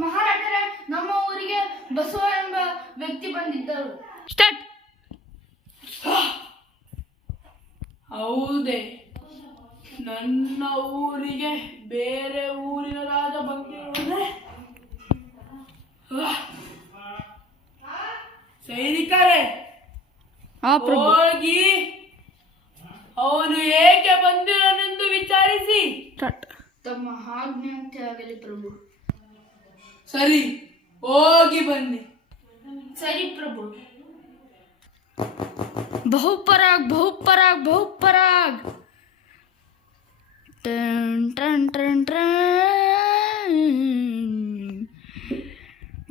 ಮಹಾರಾಜರೇ, ನಮ್ಮ ಊರಿಗೆ ಬಸವ ಎಂಬ ವ್ಯಕ್ತಿ ಬಂದಿದ್ದರು. ಸ್ಟಾರ್ಟ್. ಹೌದೇ, ನನ್ನ ಊರಿಗೆ ಬೇರೆ ಊರಿನ ರಾಜ ಬಂದಿರುವುದೇ? ಸೈನಿಕರೇ, ಹೋಗಿ ಅವನು ಏಕೆ ಬಂದಿರನೆಂದು ವಿಚಾರಿಸಿ. ತಮ್ಮ ಆಜ್ಞೆ ಅಂತ ಆಗಲಿ ಪ್ರಭು. ಸರಿ, ಹೋಗಿ ಬನ್ನಿ. ಸರಿ ಪ್ರಭು. ಬಹುಪರಾಗ್ ಬಹುಪರಾಗ್ ಬಹುಪರಾಗ್. ಟನ್ ಟನ್ ಟನ್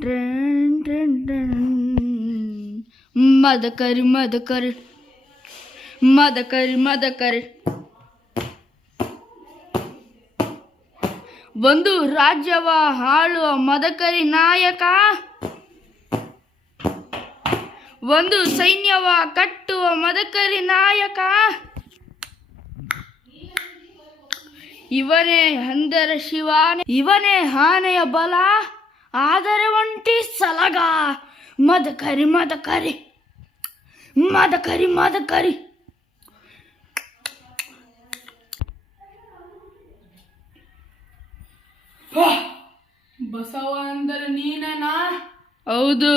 ಟನ್ ಟನ್ ಟನ್. ಮದಕರಿ ಮದಕರಿ ಮದಕರಿ ಮದಕರಿ. ಒಂದು ರಾಜ್ಯವ ಆಳುವ ಮದಕರಿ ನಾಯಕ, ಒಂದು ಸೈನ್ಯವ ಕಟ್ಟುವ ಮದಕರಿ ನಾಯಕ, ಇವನೇ ಅಂದರೆ ಶಿವಾನೇ, ಇವನೇ ಆನೆಯ ಬಲ, ಆದರೆ ಒಂಟಿ ಸಲಗ. ಮದಕರಿ ಮದಕರಿ ಮದಕರಿ ಮದಕರಿ. ಬಸವ ಅಂದರೆ ನೀನೇನಾ? ಹೌದು.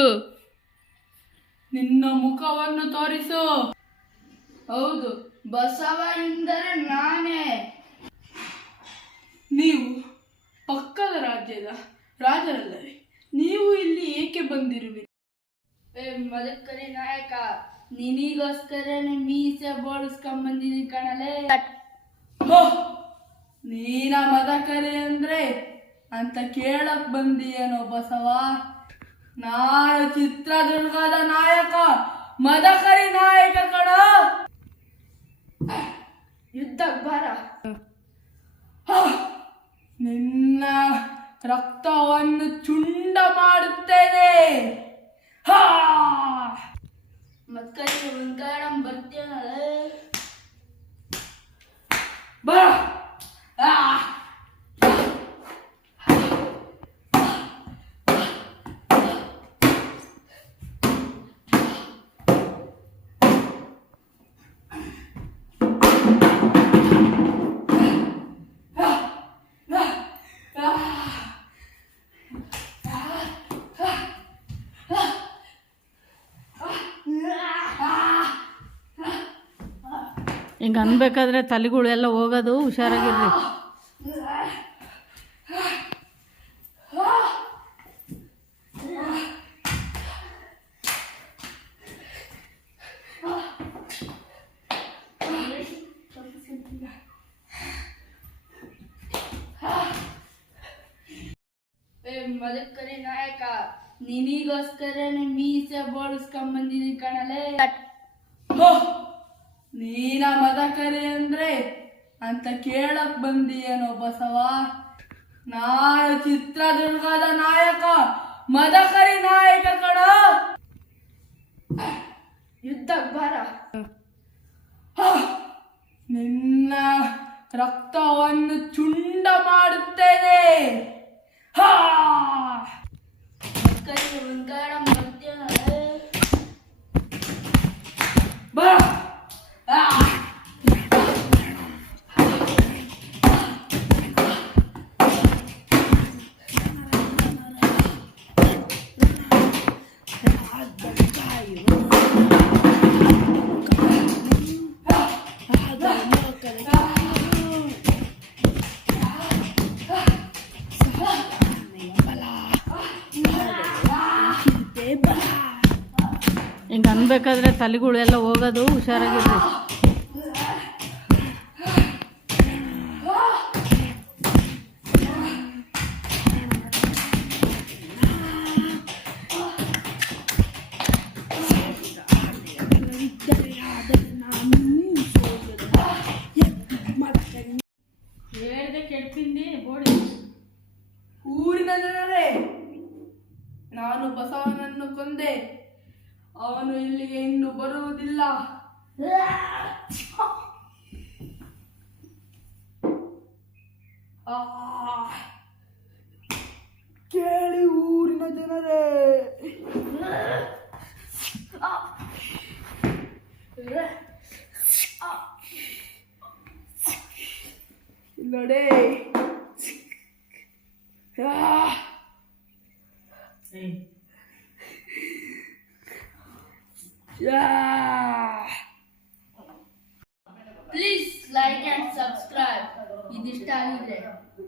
ನಿನ್ನ ಮುಖವನ್ನು ತೋರಿಸು. ಹೌದು, ಬಸವ ಎಂದರೆ ನಾನೇ. ನೀವು ಪಕ್ಕದ ರಾಜ್ಯದ ರಾಜರಲ್ಲವೇ? ನೀವು ಇಲ್ಲಿ ಏಕೆ ಬಂದಿರುವಿರಿ? ಮದಕರಿ ನಾಯಕ, ನಿನಗೋಸ್ಕರನೇ ಮೀಸೆ ಬೋಳಿಸ್ಕೊಂಬಂದಿದ್ದೀನಿ ಕಣಲೆ. ನೀನ ಮದಕರಿ ಅಂದ್ರೆ ಅಂತ ಕೇಳಕ್ ಬಂದಿಯೇನೋ ಬಸವ? ನಾನು ಚಿತ್ರದುರ್ಗದ ನಾಯಕ, ಮದಕರಿ ನಾಯಕ ಕಣ. ಯುದ್ಧಕ್ಕೆ ಬಾರ. ನಿನ್ನ ರಕ್ತವನ್ನು ಚುಂಡ ಮಾಡುತ್ತೇನೆ. ಮದಕರಿ ಒಂದ್ಕಡೆ ಬರ್ತೀನಲ್ಲ. ಬಾ. ಹಿಂಗೆ ಅನ್ಬೇಕಾದ್ರೆ ತಲೆಗಳೆಲ್ಲ ಹೋಗೋದು, ಹುಷಾರಾಗಿರ್ರಿ. ಮದಕರಿ ನಾಯಕ, ನಿನಗೋಸ್ಕರನೇ ಮೀಸೆ ಬೋಳಿಸ್ಕೊಂಬಂದಿದ್ದೀನಿ ಕಣಲೆ. ನೀನ ಮದಕರಿ ಅಂದ್ರೆ ಅಂತ ಕೇಳಕ್ ಬಂದಿಯೇನೋ ಬಸವ? ನಾನು ಚಿತ್ರದುರ್ಗದ ನಾಯಕ, ಮದಕರಿ ನಾಯಕ ಕಣ. ಯುದ್ಧಕ್ಕೆ ಬಾರ. ನಿನ್ನ ರಕ್ತವನ್ನು ಚುಂಡ ಮಾಡುತ್ತೇನೆ. ಮದಕರಿ ಒಂದ್ಕಡೆ ಬರ್ತೀನಲ್ಲ. ಬಾ. ಹಿಂಗೆ ಅನ್ಬೇಕಾದ್ರೆ ತಲೆಗಳೆಲ್ಲ ಹೋಗೋದು, ಹುಷಾರಾಗಿರ್ರಿ. ನಾನು ಬಸವನನ್ನು ಕೊಂದೆ. ಅವನು ಇಲ್ಲಿಗೆ ಇನ್ನು ಬರುವುದಿಲ್ಲ. ಆ, ಕೇಳಿ ಊರಿನ ಜನರೇ, ನೋಡಿ, ಯಾ